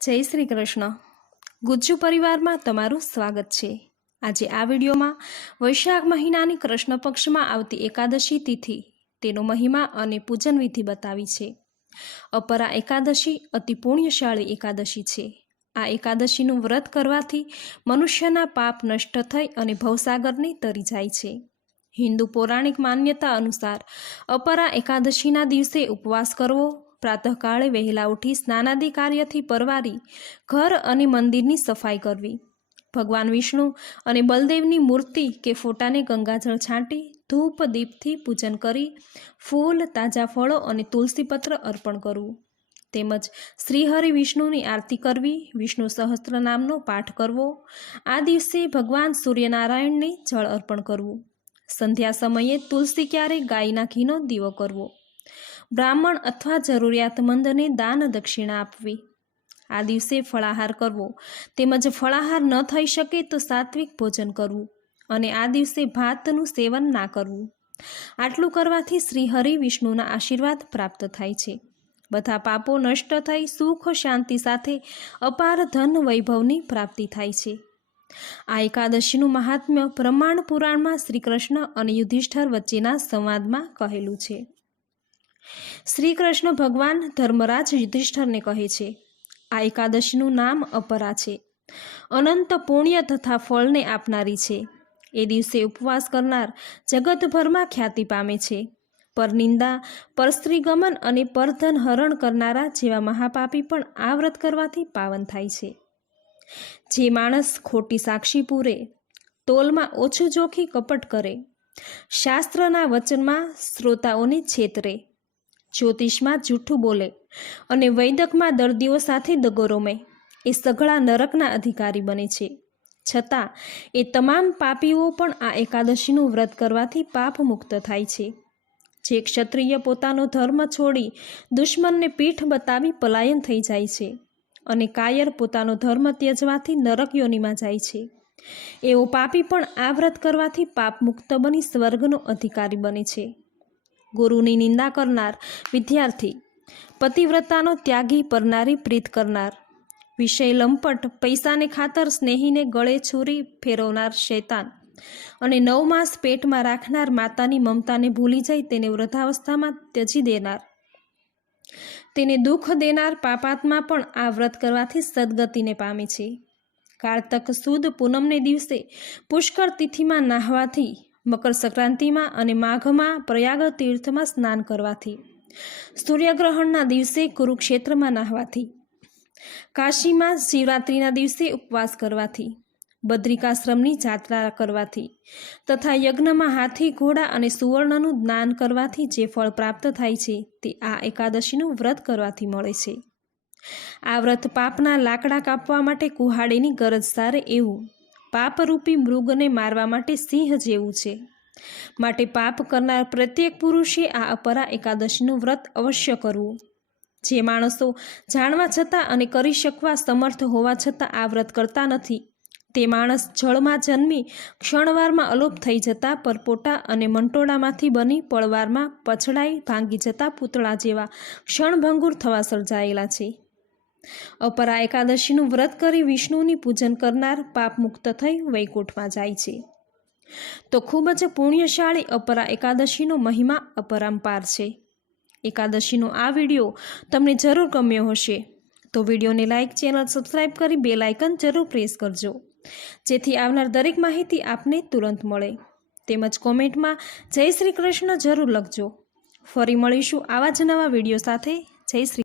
जय श्री कृष्ण। गुज्जू परिवार में तमारुं स्वागत है। आज आ विडियो में वैशाख महीनानी कृष्ण पक्ष में आवती एकादशी तिथि तेनो महिमा अने पूजन विधि बतावी छे। अपरा एकादशी अति पुण्यशाળી एकादशी छे। आ एकादशीनुं व्रत करवाथी मनुष्यना पाप नष्ट थई अने भवसागरने तरी जाय छे। हिंदू पौराणिक मान्यता अनुसार अपरा एकादशीना दिवसे उपवास करवो, प्रातःकाळे वहेला उठी स्नानादि कार्यथी परवारी घर अने मंदिरनी सफाई करवी, भगवान विष्णु अने बलदेवनी मूर्ति के फोटाने गंगाजल छांटी धूप दीपथी पूजन करी फूल, ताजा फळो अने तुलसीपत्र अर्पण करवुं, तेमज श्रीहरि विष्णुनी आरती करवी, विष्णु सहस्त्रनामनो पाठ करवो। आ दिवसे भगवान सूर्यनारायणने जल अर्पण करवुं। संध्या समये तुलसी क्यारे गायना घीनो दीवो करवो। ब्राह्मण अथवा जरूरियातमंदने दान दक्षिणा आपवी। आ दिवसे फळाहार करवो, तेमज फळाहार न थई शके तो सात्विक भोजन करवुं अने आ दिवसे भातनुं सेवन ना करवुं। आटलुं करवाथी श्री हरि विष्णुना आशीर्वाद प्राप्त थाय छे। बधा पापो नष्ट थई सुख शांति साथे अपार धन वैभवनी प्राप्ति थाय छे। आ एकादशीनुं महात्म्य ब्रह्मांड पुराणमां श्रीकृष्ण अने युधिष्ठिर वच्चेना संवादमां कहेलुं छे। श्री कृष्ण भगवान धर्मराज युधिष्ठिर ने कहे छे, आ एकादशीनु नाम अपरा छे, अनंत पुण्य तथा फल ने आपनारी छे। ए दिवसे उपवास करनार जगतभरमा ख्याति पामे छे। परनिंदा, परस्त्रीगमन अने परधन हरण करनारा जेवा महापापी पण आ व्रत करवाथी पावन थाय छे। जे माणस खोटी साक्षी पूरे, तोलमां ओछुं जोखी कपट करे, शास्त्रना वचनमां श्रोताओने छेतरे, ज्योतिषमां जूठું बोले અને વૈદકમાં દર્દીઓ સાથે દગો રમે, એ સઘળા નરકના અધિકારી બને છે। છતાં એ તમામ પાપીઓ પણ આ એકાદશીનું વ્રત કરવાથી પાપ મુક્ત થાય છે। જે ક્ષત્રિય પોતાનો ધર્મ છોડી દુશ્મનને પીઠ બતાવી પલાયન થઈ જાય છે અને કાયર પોતાનો ધર્મ ત્યજવાથી નરક યોનિમાં જાય છે, એવો પાપી પણ આ વ્રત કરવાથી પાપ મુક્ત બની સ્વર્ગનો અધિકારી બને છે। गुरुनी निंदा करनार विद्यार्थी, पतिव्रतानो त्यागी परनारी प्रीत करनार, विषय लंपट पैसा ने खातर स्नेही ने गळे छुरी फेरवनार शैतान अने 9 मास पेट में राखनार मातानी ममता ने भूली जाय तेने वृद्धावस्था में त्यजी देनार, तेने दुख देनार पापात्मा पण आ व्रत करवाथी सद्गति ने पामे छे। कार्तक सुद पूनम ने दिवसे पुष्कर तिथि में नाहवाथी, मकर संक्रांति में अने माघ में प्रयाग तीर्थ में स्नान करवाथी, सूर्यग्रहणना दिवसे कुरुक्षेत्र में नाहवाथी, काशी में शिवरात्रिना दिवसे उपवास करवाथी, बद्रिकाश्रमनी यात्रा करवाथी तथा यज्ञ में हाथी, घोड़ा अने सुवर्णनुं दान करवाथी जे फल प्राप्त थाय छे ते आ एकादशीनुं व्रत करवाथी मळे छे। आ व्रत पापना लाकड़ा कापवा माटे कुहाड़ीनी गरज सारे एवुं पापरूपी मृगने मारवा माटे सिंह जेवुं छे। माटे पाप करनार प्रत्येक पुरुषे आ अपरा एकादशीनुं व्रत अवश्य करवुं। जे माणसो जाणवा छतां अने करी शकवा समर्थ होवा छतां आ व्रत करता नथी, ते माणस जळमां जन्मी क्षणवारमां अलोप थई जता परपोटा अने मंटोळामांथी बनी पळवारमां पछड़ाई भांगी जता पूतळा जेवा क्षणभंगुर थवा सर्जायेला छे। अपरा एकादशीनुं व्रत करी विष्णुनी पूजन करनार पाप मुक्त थई वैकुंठमां जाय छे। तो खूब ज पुण्यशाળી अपरा एकादशीनो महिमा अपरंपार छे। एकादशीनो आ विडियो तमने जरूर गम्यो हशे तो विडियोने लाइक, चेनल सब्सक्राइब करी बेल आइकन जरूर प्रेस करजो, जेथी आवनार दरेक माहिती आपने तुरंत मळे। तेमज कोमेंटमां जय श्री कृष्ण जरूर लखजो। फरी मळीशुं आवा ज नवा विडियो साथे। जय श्री